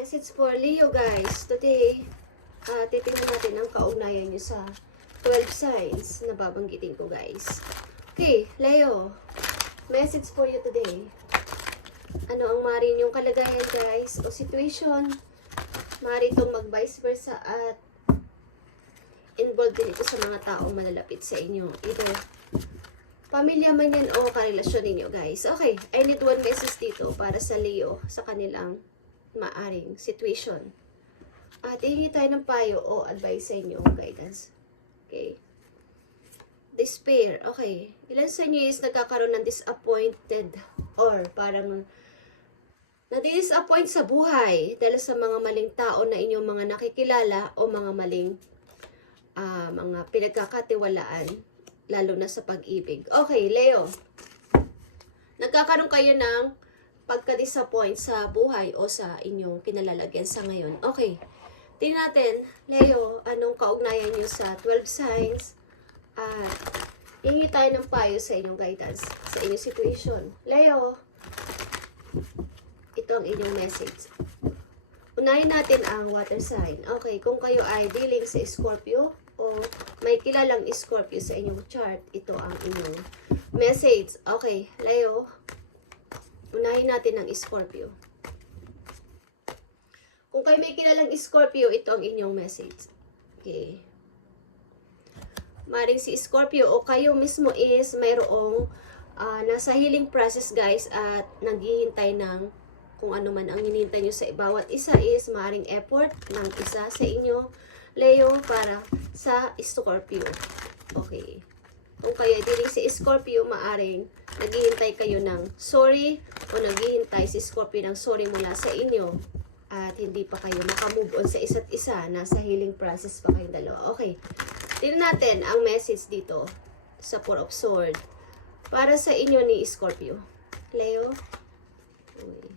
Message for Leo guys. Today, titingnan natin ang kaugnayan nyo sa 12 signs na babanggitin ko guys. Okay, Leo. Message for you today. Ano ang maaari yung kalagayan guys o situation. Maaari itong mag vice versa at involved din ito sa mga taong malalapit sa inyo. Either pamilya man yan o karelasyon ninyo guys. Okay, I need one message dito para sa Leo sa kanilang maaring situation. At hihingi tayo ng payo o advice sa inyo, guidance. Okay. Despair. Okay. Ilan sa inyo is nagkakaroon ng disappointed or parang nadi-disappoint sa buhay dahil sa mga maling tao na inyong mga nakikilala o mga maling mga pinagkakatiwalaan lalo na sa pag-ibig. Okay, Leo. Nagkakaroon kayo ng pagka-disappoint sa buhay o sa inyong kinalalagyan sa ngayon. Okay. Tingnan natin, Leo, anong kaugnayan nyo sa 12 signs at hingi tayo ng payo sa inyong guidance, sa inyong situation. Leo, ito ang inyong message. Unahin natin ang water sign. Okay, kung kayo ay dealing sa Scorpio o may kilalang Scorpio sa inyong chart, ito ang inyong message. Okay, Leo, unahin natin ang Scorpio. Kung kayo may kilalang Scorpio, ito ang inyong message. Okay. Maring si Scorpio o kayo mismo is mayroong nasa healing process guys at naghihintay ng kung ano man ang hinihintay nyo sa bawat isa is maring effort ng isa sa inyo, Leo, para sa Scorpio. Okay. Kung kayo dealing si Scorpio, maaring naghihintay kayo ng sorry o naghihintay si Scorpio ng sorry mula sa inyo at hindi pa kayo makamove on sa isa't isa. Nasa healing process pa kayong dalawa. Okay. Tingnan natin ang message dito sa Four of Swords para sa inyo ni Scorpio. Leo. Okay.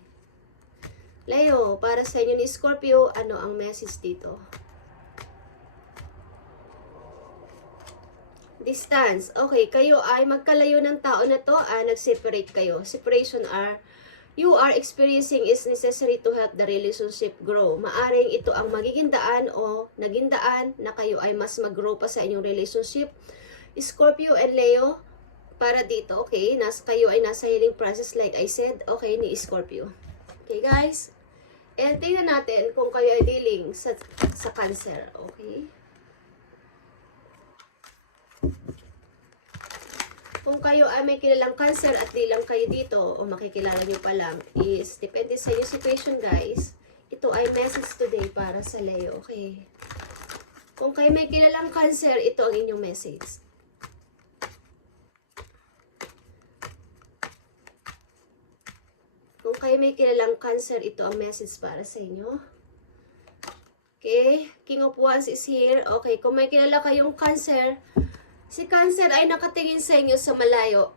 Leo, para sa inyo ni Scorpio, ano ang message dito? Distance. Okay, kayo ay magkalayo ng tao na to, nag-separate kayo. Separation you are experiencing is necessary to help the relationship grow. Maaring ito ang magiging daan o naging daan na kayo ay mas mag-grow pa sa inyong relationship. Scorpio and Leo, para dito, okay, kayo ay nasa healing process like I said, okay, ni Scorpio. Okay guys, and tingnan natin kung kayo ay dealing sa Cancer, okay? Kung kayo ay may kilalang Cancer at di lang kayo dito o makikilala nyo pa lang is depende sa yung situation guys. Ito ay message today para sa Leo, okay? Kung kayo may kilalang Cancer, ito ang inyong message. Kung kayo may kilalang Cancer, ito ang message para sa inyo. Okay, King of Wands is here. Okay, kung may kilala kayong Cancer, si Cancer ay nakatingin sa inyo sa malayo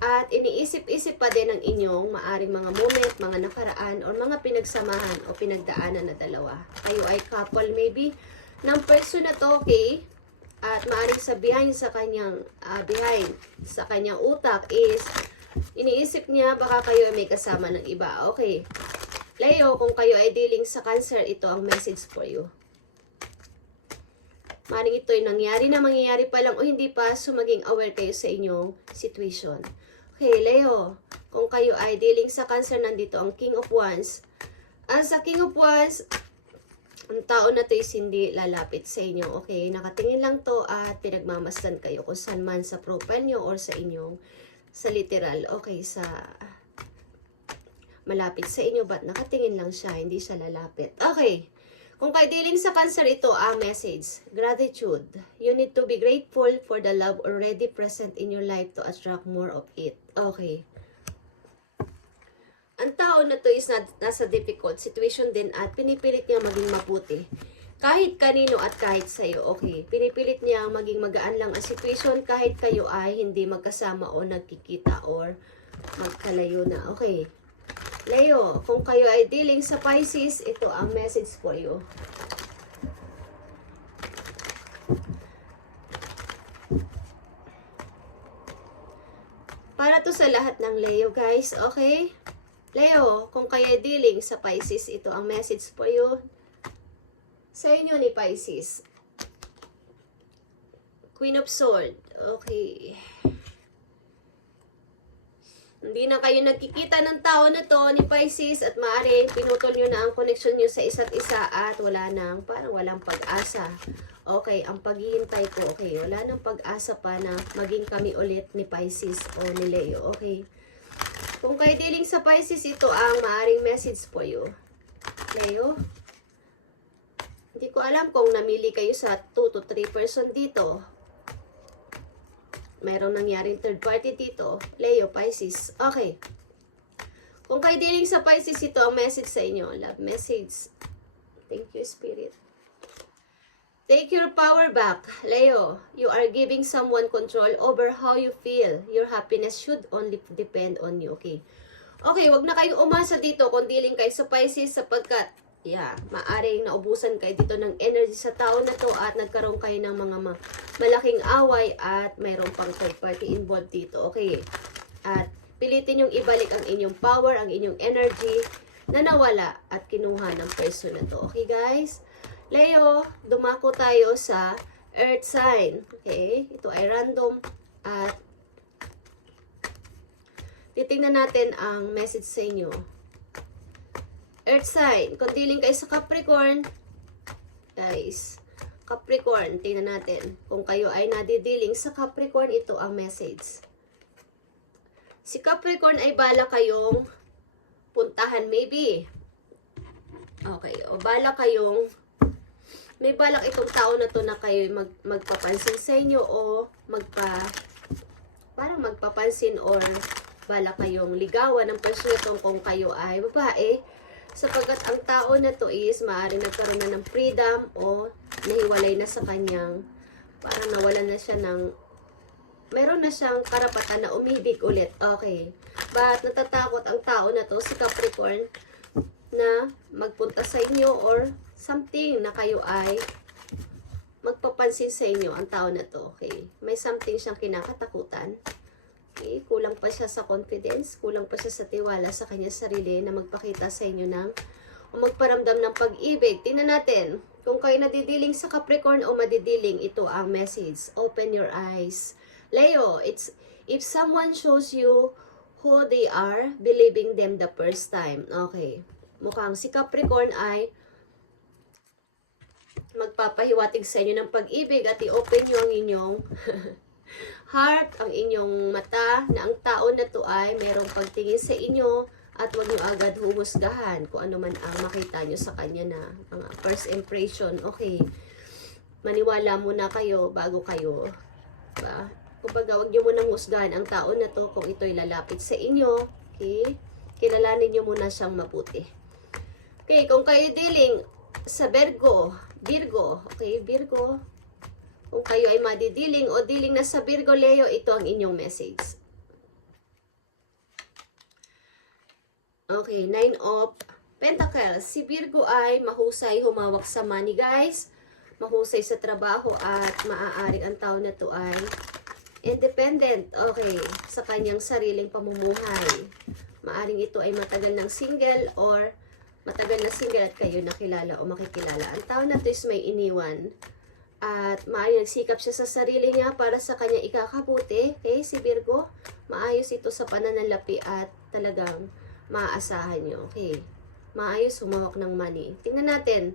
at iniisip-isip pa din ang inyong maaring mga moment, mga nakaraan, o mga pinagsamahan o pinagdaanan na dalawa. Kayo ay couple maybe ng person na to, okay? At maaring sabihan sa kanyang behind, sa kanyang utak is iniisip niya baka kayo ay may kasama ng iba. Okay. Leo, kung kayo ay dealing sa Cancer, ito ang message for you. Maring ito ay nangyari na, mangyayari pa lang o hindi pa, so maging aware kayo sa inyong situation. Okay, Leo, kung kayo ay dealing sa Cancer, nandito ang King of Wands. Sa King of Wands, ang tao na to is hindi lalapit sa inyo. Okay, nakatingin lang to at pinagmamasdan kayo kung saan man sa profile nyo or sa inyong, sa literal. Okay, sa malapit sa inyo, but nakatingin lang siya, hindi siya lalapit. Okay. Kung kayo dealing sa Cancer, ito ang message. Gratitude. You need to be grateful for the love already present in your life to attract more of it. Okay. Ang tao na to is nasa difficult situation din at pinipilit niya maging mabuti. Kahit kanino at kahit sa'yo. Okay. Pinipilit niya maging magaan lang ang situation kahit kayo ay hindi magkasama o nagkikita or magkalayo na. Okay. Leo, kung kayo ay dealing sa Pisces, ito ang message for you. Para to sa lahat ng Leo, guys. Okay? Leo, kung kayo dealing sa Pisces, ito ang message for you. Sa inyo ni Pisces. Queen of Swords. Okay. Hindi na kayo nagkikita ng tao na to ni Pisces at maaaring pinutol nyo na ang connection nyo sa isa't isa at wala nang, parang walang pag-asa. Okay, ang paghihintay ko, okay, wala nang pag-asa pa na maging kami ulit ni Pisces o ni Leo. Okay. Kung kayo dealing sa Pisces, ito ang maaaring message for you. Leo. Hindi ko alam kung namili kayo sa 2 to 3 person dito. Mayroong nangyaring third party dito. Leo, Pisces. Okay. Kung kayo dealing sa Pisces, ito ang message sa inyo. Love message. Thank you, Spirit. Take your power back. Leo, you are giving someone control over how you feel. Your happiness should only depend on you. Okay. Okay, wag na kayong umasa dito kung dealing kayo sa Pisces sapagkat maaring naubusan kayo dito ng energy sa tao na to at nagkaroon kayo ng mga malaking away at mayroong pang third party involved dito. Okay. At pilitin yung ibalik ang inyong power, ang inyong energy na nawala at kinuha ng person na to. Okay, guys? Leo, dumako tayo sa Earth sign. Okay? Ito ay random at titingnan natin ang message sa inyo. Earth sign. Kung dealing kayo sa Capricorn, guys, Capricorn, tingnan natin. Kung kayo ay nadidealing sa Capricorn, ito ang message. Si Capricorn ay bala kayong puntahan maybe. Okay. O bala kayong may balak itong tao na to na kayo magpapansin sa inyo o parang magpapansin or bala kayong ligawan ng person kung kayo ay babae. Sapagkat ang tao na to is maaaring nagkaroon na ng freedom o nahiwalay na sa kanyang, parang nawalan na siya ng, meron na siyang karapatan na umibig ulit. Okay. But natatakot ang tao na to, si Capricorn, na magpunta sa inyo or something na kayo ay magpapansin sa inyo ang tao na to. Okay. May something siyang kinakatakutan. Okay, kulang pa siya sa confidence, kulang pa siya sa tiwala sa kanya sarili na magpakita sa inyo ng o magparamdam ng pag-ibig. Tingnan natin kung kayo nadidiling sa Capricorn o madidiling, ito ang message. Open your eyes. Leo, if someone shows you who they are, believing them the first time. Okay. Mukhang si Capricorn ay magpapahiwatig sa inyo ng pag-ibig at i-open nyo ang inyong heart, ang inyong mata, na ang tao na to ay merong pagtingin sa inyo at huwag nyo agad huhusgahan kung ano man ang makita nyo sa kanya na mga first impression. Okay, maniwala muna kayo bago kayo, diba? Kumbaga, huwag nyo munang husgahan ang tao na to kung ito'y lalapit sa inyo. Okay, kilalanin nyo muna siyang mabuti. Okay, kung kayo dealing sa Virgo, okay, Virgo, kung kayo ay madidiling o dealing na sa Virgo, Leo, ito ang inyong message. Okay, 9 of Pentacles. Si Virgo ay mahusay humawak sa money, guys. Mahusay sa trabaho at maaaring ang tao na to ay independent, okay, sa kanyang sariling pamumuhay. Maaring ito ay matagal ng single or matagal na single at kayo nakilala o makikilala. Ang tao na to is may iniwan. At maaaring nagsikap siya sa sarili niya para sa kanya ikakabuti. Okay, si Virgo, maayos ito sa pananalapi at talagang maaasahan nyo. Okay, maayos humawak ng money. Tingnan natin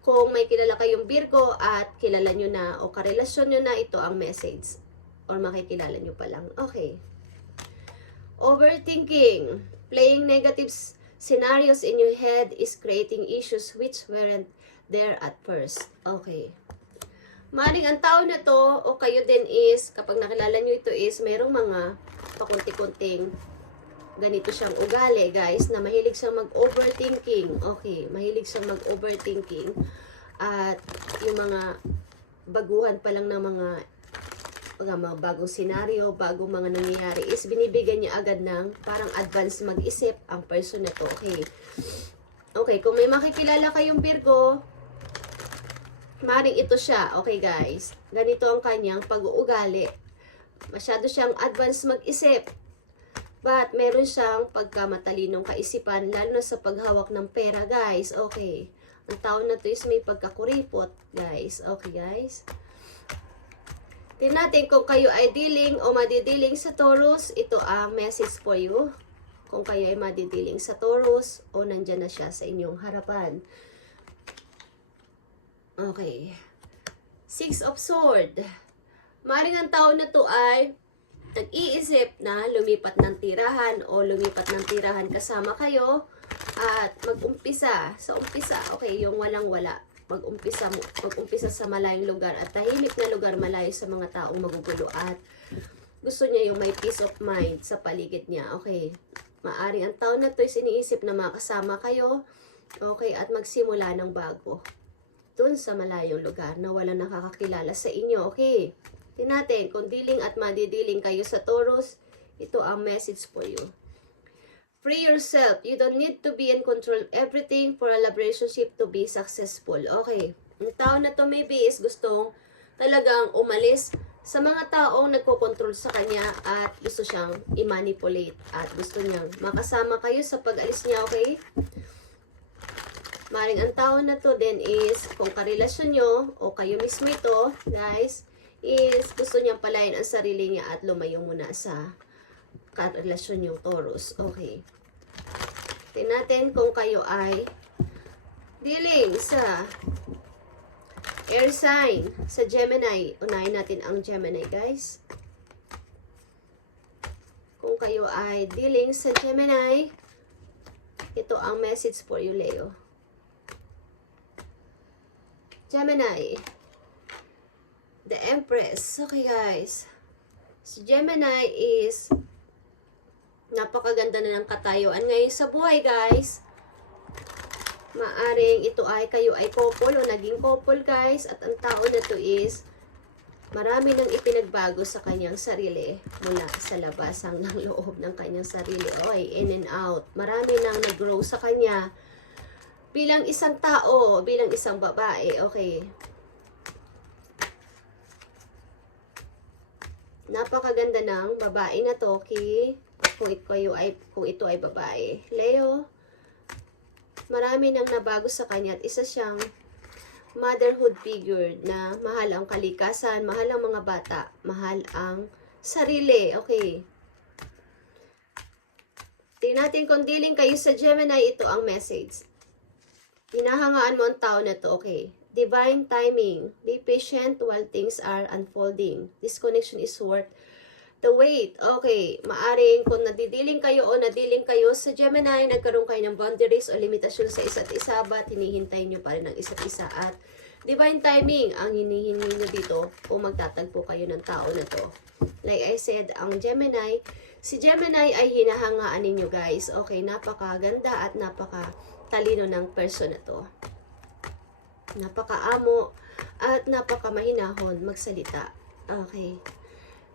kung may kilala kayong Virgo at kilala nyo na o karelasyon nyo na, ito ang message. Or makikilala nyo pa lang. Okay. Overthinking. Playing negative scenarios in your head is creating issues which weren't there at first. Okay. Maring ang tao na to o kayo din is, kapag nakilala nyo ito is, merong mga pakunti-kunting ganito siyang ugali, guys, na mahilig siyang mag-overthinking. Okay, mahilig siyang mag-overthinking. At yung mga baguhan pa lang ng mga bagong senaryo, bagong mga nangyayari is binibigyan niya agad ng parang advance mag-isip ang person na to. Okay. Okay, kung may makikilala kayong Virgo, maring ito siya. Okay, guys. Ganito ang kanyang pag-uugali. Masyado siyang advance mag-isip. But meron siyang pagkamatalinong kaisipan, lalo na sa paghawak ng pera, guys. Okay. Ang tao na to is may pagkakuripot, guys. Okay, guys. Tingnan natin kung kayo ay dealing o madidealing sa Taurus. Ito ang message for you. Kung kayo ay madidealing sa Taurus o nandyan na siya sa inyong harapan. Okay. Six of Swords. Maring ang tao na to ay nag-iisip na lumipat ng tirahan o lumipat ng tirahan kasama kayo at mag-umpisa. Sa umpisa, okay, yung walang-wala. Mag-umpisa sa malayong lugar at tahimik na lugar, malayo sa mga taong magugulo at gusto niya yung may peace of mind sa paligid niya. Okay, maaring ang taon na to is iniisip na makasama kayo, okay, at magsimula ng bago dun sa malayong lugar na walang nakakakilala sa inyo. Okay, tingnan natin kung dealing at madidealing kayo sa Taurus. Ito ang message for you. Free yourself. You don't need to be in control of everything for a relationship to be successful. Okay. Ang tao na to maybe is gustong talagang umalis sa mga taong nagko-control sa kanya at gusto siyang i-manipulate at gusto niyang makasama kayo sa pag-alis niya, okay? Maring ang tao na to then is kung karelasyon nyo o kayo mismo ito, guys, is gusto niyang palayan ang sarili niya at lumayo muna sa karelasyon yung Taurus. Okay. Tingnan natin kung kayo ay dealing sa air sign, sa Gemini. Unahin natin ang Gemini, guys. Kung kayo ay dealing sa Gemini, ito ang message for you, Leo. Gemini. The Empress. Okay, guys. Si Gemini is napakaganda na ng katayuan ngayon sa buhay, guys. Maaring ito ay kayo ay couple o naging couple, guys. At ang tao na to is marami nang ipinagbago sa kanyang sarili mula sa labas hanggang loob ng kanyang sarili. Okay, in and out. Marami nang nag-grow sa kanya bilang isang tao, bilang isang babae. Okay. Napakaganda ng babae na to, kung ito ay babae. Leo, marami nang nabago sa kanya at isa siyang motherhood figure na mahal ang kalikasan, mahal ang mga bata, mahal ang sarili. Okay. Tingnan natin kung dealing kayo sa Gemini, ito ang message. Hinahangaan mo ang tao na to, okay. Divine timing. Be patient while things are unfolding. This connection is worth the wait. Okay. Maaring kung nadidealing kayo o nadiling kayo sa Gemini, nagkaroon kayo ng boundaries o limitasyon sa isa't isa, but hinihintay nyo pa rin ang isa't isa. At divine timing ang hinihingi nyo dito kung magtatagpo kayo ng tao na to. Like I said, ang Gemini, si Gemini ay hinahangaan ninyo, guys. Okay. Napakaganda at napakatalino ng person na to. Napakaamo at napakamahinahon magsalita. Okay.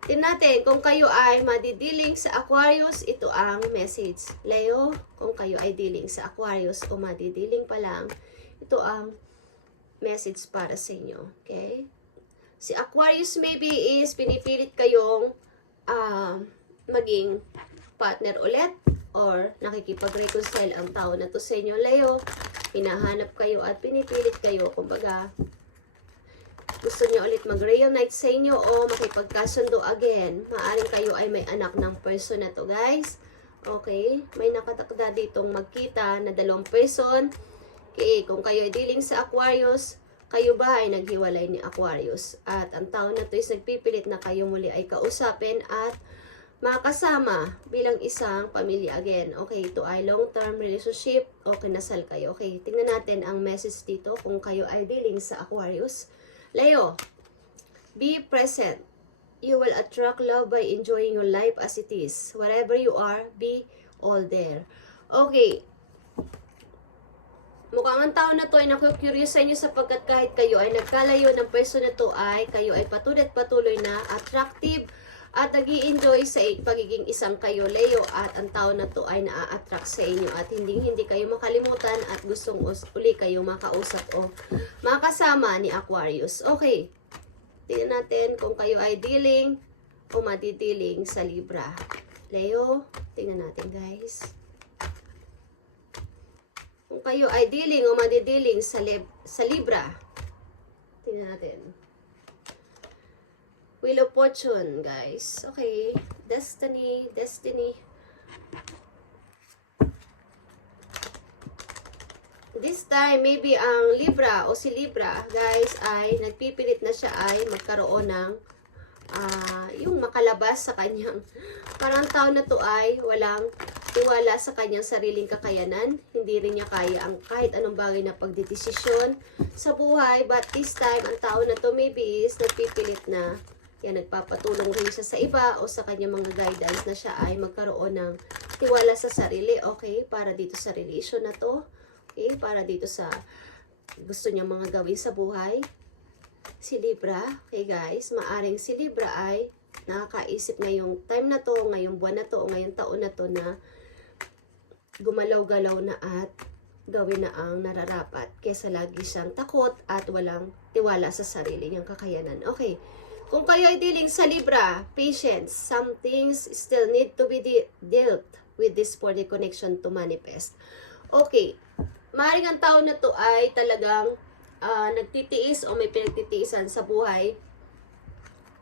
Tingnan natin kung kayo ay madidealing sa Aquarius, ito ang message. Leo, kung kayo ay dealing sa Aquarius o madidealing pa lang, ito ang message para sa inyo. Okay? Si Aquarius maybe is pinipilit kayong maging partner ulit or nakikipag-reconcile ang tao na to sa inyo, Leo. Hinahanap kayo at pinipilit kayo, kumbaga gusto niya ulit mag-reunite sa inyo o makipagkasundo again. Maaring kayo ay may anak ng person na to, guys. Okay? May nakatakda ditong magkita na dalawang person. Okay, kung kayo ay dealing sa Aquarius, kayo ba ay naghiwalay ni Aquarius? At ang tao na to is nagpipilit na kayo muli ay kausapin at makasama bilang isang pamilya again. Okay, ito ay long-term relationship o kinasal kayo. Okay, tingnan natin ang message dito kung kayo ay dealing sa Aquarius. Leo, be present. You will attract love by enjoying your life as it is. Wherever you are, be all there. Okay. Mukhang ang tao na to ay naku-curious sa inyo sapagkat kahit kayo ay nagkalayo ng person na to ay kayo ay patuloy na attractive at nag-i-enjoy sa pagiging isang kayo, Leo, at ang tao na to ay na-attract sa inyo at hindi kayo makalimutan at gustong uli kayo makausap o makasama ni Aquarius. Okay, tingnan natin kung kayo ay dealing o madidealing sa Libra. Leo, tingnan natin guys. Kung kayo ay dealing o madidealing sa Libra, tingnan natin. Wheel of Fortune, guys. Okay. Destiny. This time, maybe ang Libra o si Libra, guys, ay nagpipilit na siya ay magkaroon ng yung makalabas sa kanyang parang tao na to ay walang tiwala sa kanyang sariling kakayanan. Hindi rin niya kaya ang kahit anong bagay na pagdedesisyon sa buhay. But this time, ang tao na to maybe is nagpipilit na yan, nagpapatulong rin siya sa iba o sa kanyang mga guidance na siya ay magkaroon ng tiwala sa sarili. Okay, para dito sa relation na to. Okay, para dito sa gusto niya mga gawin sa buhay. Si Libra, okay guys, maaring si Libra ay nakakaisip ngayong time na to, ngayong buwan na to, o ngayong taon na to na gumalaw-galaw na at gawin na ang nararapat kesa lagi siyang takot at walang tiwala sa sarili niyang kakayanan. Okay. Kung kayo ay dealing sa Libra, patience. Some things still need to be dealt with this for the connection to manifest. Okay. Maaaring ang tao na to ay talagang nagtitiis o may pinagtitiisan sa buhay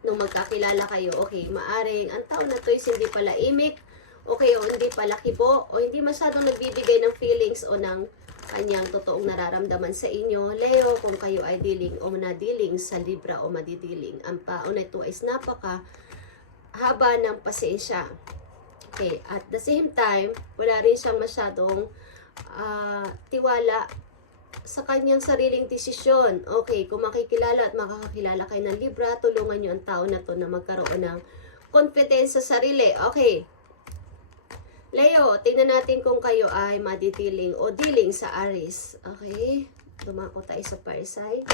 nung magkakilala kayo. Okay. Maaaring ang tao na to is hindi pala imik, okay, o hindi pala kibo, o hindi masyadong nagbibigay ng feelings o ng kanyang totoong nararamdaman sa inyo. Leo, kung kayo ay dealing o nadiling sa Libra o madidealing, ang tao na ito ay napaka haba ng pasensya. Okay, at the same time, wala rin siyang masyadong tiwala sa kanyang sariling desisyon. Okay, kung makikilala at makakakilala kayo ng Libra, tulungan nyo ang tao na to na magkaroon ng confidence sa sarili. Okay. Leo, tingnan natin kung kayo ay madidealing o dealing sa Aries. Okay? Dumako tayo sa fire side.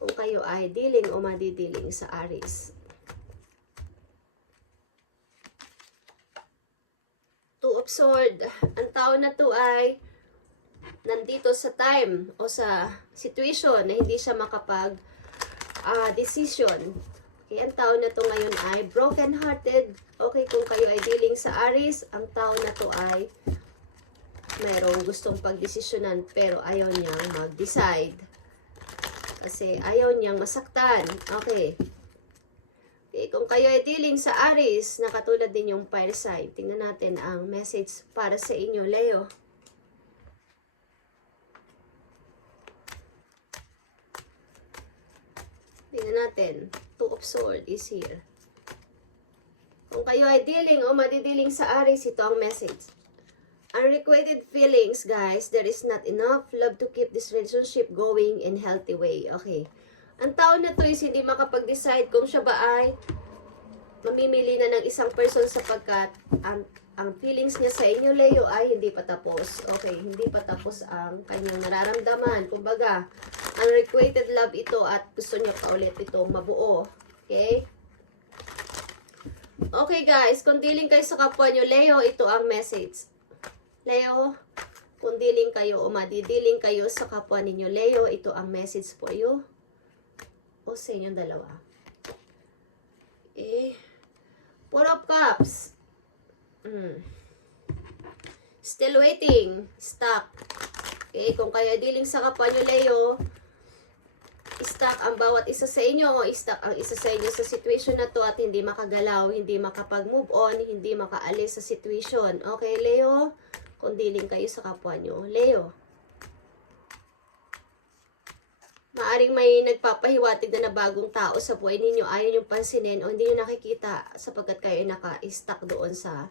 Kung kayo ay dealing o madidealing sa Aries. Two of Swords. Ang tao na to ay nandito sa time o sa situation na hindi siya makapag decision. Okay, ang tao na to ngayon ay broken-hearted. Okay, kung kayo ay dealing sa Aries, ang tao na to ay mayroong gustong pagdesisyonan pero ayaw niyang mag-decide. Kasi ayaw niyang masaktan. Okay. Okay, kung kayo ay dealing sa Aries, na katulad din yung fire sign, tingnan natin ang message para sa inyo, Leo. Tingnan natin. Two of Swords is here. Kung kayo ay dealing o madidealing sa Aries, ito ang message. Unrequited feelings, guys. There is not enough love to keep this relationship going in healthy way. Okay. Ang tao na to is hindi makapag-decide kung siya ba ay mamimili na ng isang person sapagkat ang feelings niya sa inyo, Leo, ay hindi pa tapos. Okay, hindi pa tapos ang kanyang nararamdaman. Kumbaga, unrequited love ito at gusto niya pa ulit ito mabuo. Okay? Okay guys, kung dealing kayo sa kapwa nyo, Leo, ito ang message. Leo, kung dealing kayo o madidealing kayo sa kapwa ninyo, Leo, ito ang message for you. O sa inyong dalawa. Okay. Four of Cups. Still waiting. Stuck. Okay, kung kayo dealing sa kapwa nyo, Leo, stuck ang bawat isa sa inyo o stuck ang isa sa inyo sa situation na to at hindi makagalaw, hindi makapag-move on, hindi makaalis sa situation. Okay, Leo? Kung dealing kayo sa kapwa nyo. Leo. Maaring may nagpapahiwatig na bagong tao sa buhay ninyo, ayaw yung pansinin o hindi nyo nakikita sapagkat kayo naka-stuck doon sa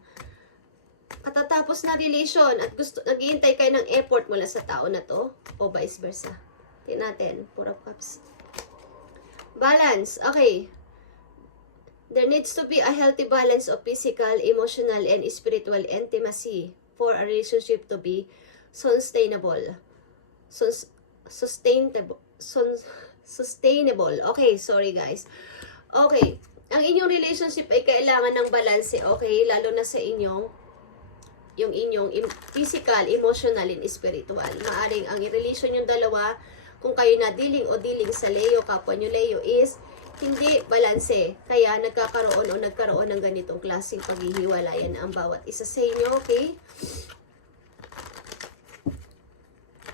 katatapos na relation at nag-iintay kayo ng effort mula sa tao na to o vice versa. Tingnan natin. Four of Cups. Balance. Okay. There needs to be a healthy balance of physical, emotional, and spiritual intimacy for a relationship to be sustainable. Sustainable. Okay, sorry guys. Okay. Ang inyong relationship ay kailangan ng balanse. Okay, lalo na sa inyong physical, emotional, and spiritual. Maaring ang relasyon yung dalawa, kung kayo na dealing o dealing sa Leo, kapwa nyo Leo, is hindi balanse. Kaya nagkaroon ng ganitong klaseng paghihiwalayan ang bawat isa sa inyo, okay?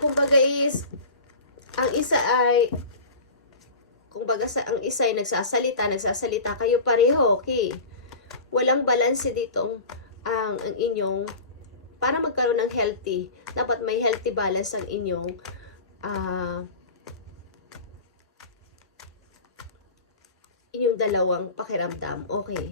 Kumbaga is, ang isa ay nagsasalita kayo pareho, okay? Walang balanse ditong ang inyong, para magkaroon ng healthy, dapat may healthy balance ang inyong inyong dalawang pakiramdam, okay?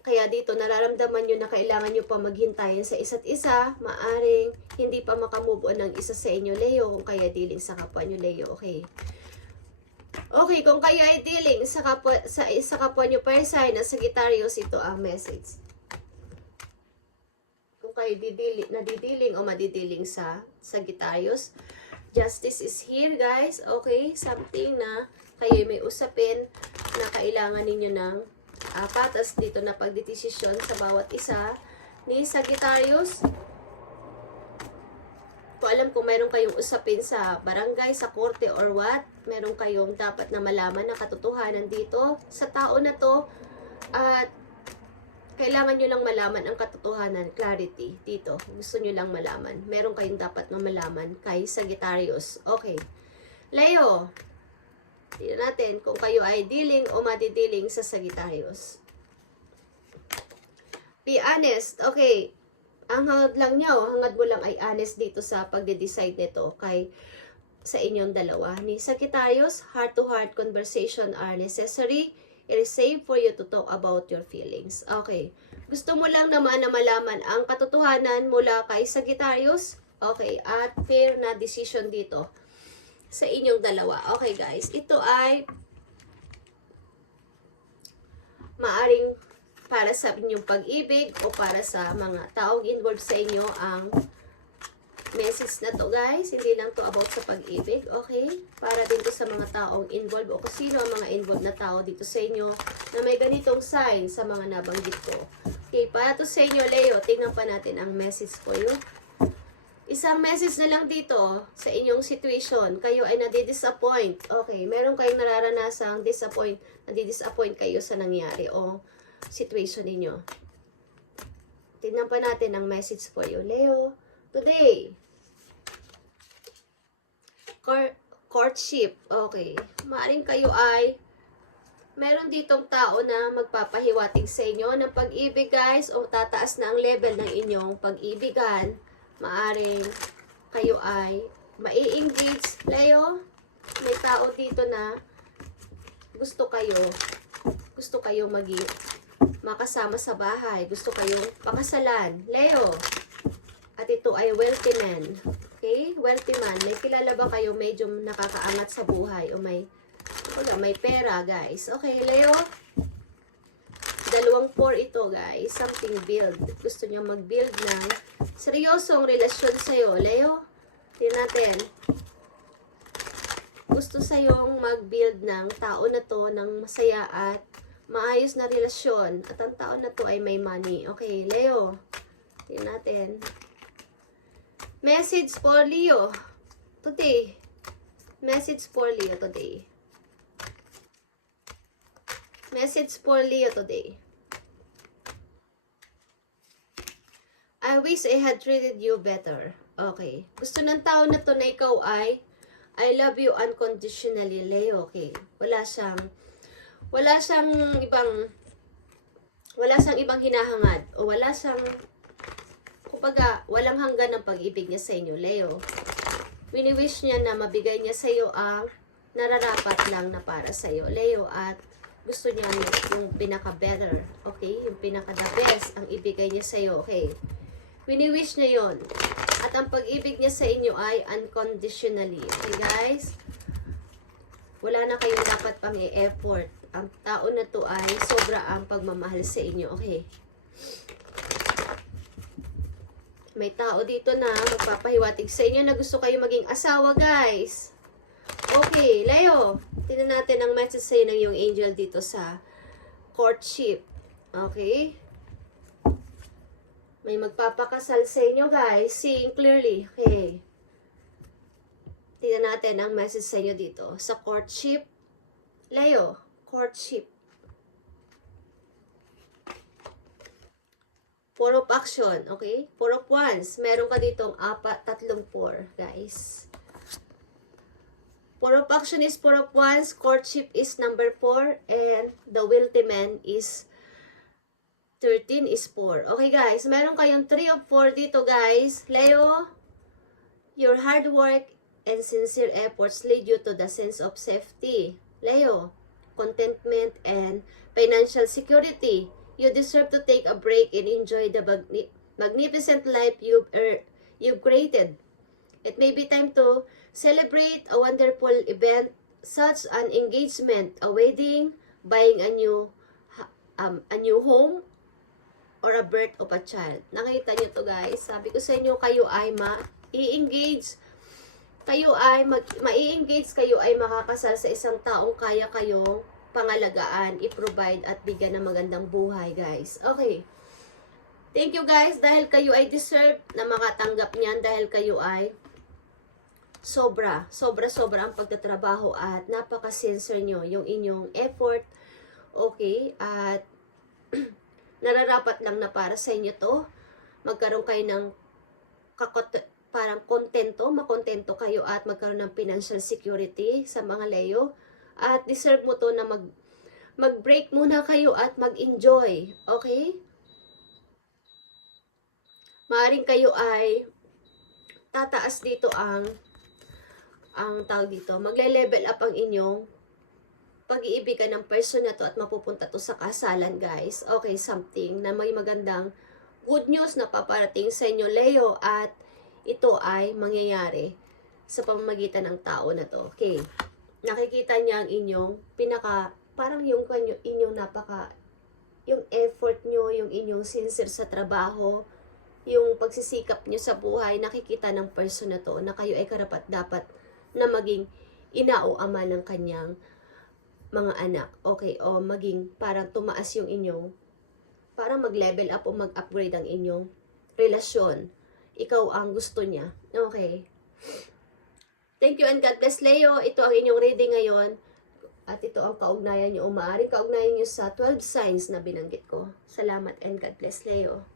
Kaya dito, nararamdaman nyo na kailangan nyo pa maghintayin sa isa't isa. Maaring hindi pa makamove on ng isa sa inyo, Leo. Kung kaya dealing sa kapwa nyo, Leo. Okay. Okay, kung kayo ay dealing sa kapwa nyo, Pisces, na Sagittarius, ito ang message. Kung kayo nadidealing o madidealing sa Sagittarius, justice is here, guys. Okay, something na kayo may usapin na kailangan ninyo ng patas dito na pagdedesisyon sa bawat isa ni Sagittarius. Kung alam kung meron kayong usapin sa barangay, sa korte or what, meron kayong dapat na malaman na katotohanan dito sa tao na to, at kailangan nyo lang malaman ang katotohanan, clarity dito. Gusto nyo lang malaman. Meron kayong dapat na malaman kay Sagittarius. Okay. Leo, tignan natin kung kayo ay dealing o madidealing sa Sagittarius. Be honest. Okay. Ang hangad mo lang ay honest dito sa pagde-decide nito sa inyong dalawa. Ni Sagittarius, heart-to-heart conversation are necessary. It is safe for you to talk about your feelings. Okay. Gusto mo lang naman na malaman ang katotohanan mula kay Sagittarius. Okay. At fair na decision dito sa inyong dalawa. Okay, guys. Ito ay maaring para sa inyong pag-ibig o para sa mga taong involved sa inyo ang message na to, guys. Hindi lang to about sa pag-ibig. Okay? Para din to sa mga taong involved o kung sino ang mga involved na tao dito sa inyo na may ganitong sign sa mga nabanggit ko. Okay, para to sa inyo, Leo, tingnan pa natin ang message for you. Isang message na lang dito sa inyong situation. Kayo ay nadi-disappoint. Okay, meron kayong nararanasang nadi-disappoint kayo sa nangyari o situation ninyo. Tingnan pa natin ang message for you, Leo. Today, courtship. Okay, maaring kayo ay meron ditong tao na magpapahiwatig sa inyo ng pag-ibig, guys, o tataas na ang level ng inyong pag-ibigan. Maaring kayo ay mai-engage, Leo. May tao dito na gusto kayo makasama sa bahay. Gusto kayong pakasalan, Leo. At ito ay wealthy man. Okay? Wealthy man. May kilala ba kayo medyo nakakaangat sa buhay o may pera, guys? Okay, Leo? 2-4 ito, guys. Something build. Gusto niyo mag-build ng seryosong relasyon sa'yo, Leo. Tingnan natin. Gusto sa'yong mag-build ng tao na to ng masaya at maayos na relasyon. At ang tao na to ay may money. Okay, Leo. Tingnan natin. Message for Leo today. Message for Leo today. Message for Leo today. I wish I had treated you better. Okay. Gusto ng tao na to na ikaw ay I love you unconditionally, Leo. Okay. Wala siyang ibang hinahangad o walang hanggan ng pag-ibig niya sa inyo, Leo. Wini-wish niya na mabigay niya sa iyo ang nararapat lang na para sa iyo, Leo, at gusto niya yung pinaka-better, okay? Yung pinaka-the best ang ibigay niya sa iyo, okay? Wini-wish niya yon. At ang pag-ibig niya sa inyo ay unconditionally. Okay, guys? Wala na kayong dapat pang i-effort. Ang tao na to ay sobra ang pagmamahal sa inyo, okay? May tao dito na magpapahiwatig sa inyo na gusto kayo maging asawa, guys. Okay, Leo. Tingnan natin ang message sa inyo ng yung angel dito sa courtship. Okay? May magpapakasal sa inyo, guys. Seeing clearly. Okay. Tingnan natin ang message sa inyo dito. Sa courtship, Leo, courtship. Four of action, okay? Four of wands. Meron ka ditong 4, guys. Four of action is 4 of wands. Courtship is number 4. And the wealthy man is 13 is 4. Okay, guys. Meron kayong 3 of 4 dito, guys. Leo, your hard work and sincere efforts lead you to the sense of safety. Leo, contentment and financial security. You deserve to take a break and enjoy the magnificent life you've created. It may be time to celebrate a wonderful event such an engagement, a wedding, buying a new home, or a birth of a child. Nakita niyo to, guys. Sabi ko sa inyo, kayo ay ma-engage. Kayo ay ma-engage, kayo ay makakasal sa isang taong kaya kayong pangalagaan, i-provide at bigyan ng magandang buhay, guys. Okay. Thank you, guys, dahil kayo ay deserve na makatanggap niyan, dahil kayo ay sobra ang pagtatrabaho at napaka-sincere nyo yung inyong effort. Okay, at nararapat lang na para sa inyo to. Magkaroon kayo ng parang makontento kayo at magkaroon ng financial security sa mga Leo. At deserve mo to na mag-break muna kayo at mag-enjoy. Okay? Maaring kayo ay tataas dito ang tawag dito. Magle-level up ang inyong pag-iibigan ng person na to at mapupunta to sa kasalan, guys. Okay, something na may magandang good news na paparating sa inyo, Leo. At ito ay mangyayari sa pamamagitan ng tao na to. Okay? Nakikita niya ang inyong parang yung inyong yung effort nyo, yung inyong sincere sa trabaho, yung pagsisikap nyo sa buhay, nakikita ng person na to na kayo ay karapat-dapat na maging ina o ama ng kanyang mga anak. Okay, o maging parang tumaas yung inyong, parang mag-level up o mag-upgrade ang inyong relasyon. Ikaw ang gusto niya. Okay. Thank you and God bless, Leo. Ito ang inyong reading ngayon. At ito ang kaugnayan nyo. Maaaring kaugnayan nyo sa 12 signs na binanggit ko. Salamat and God bless, Leo.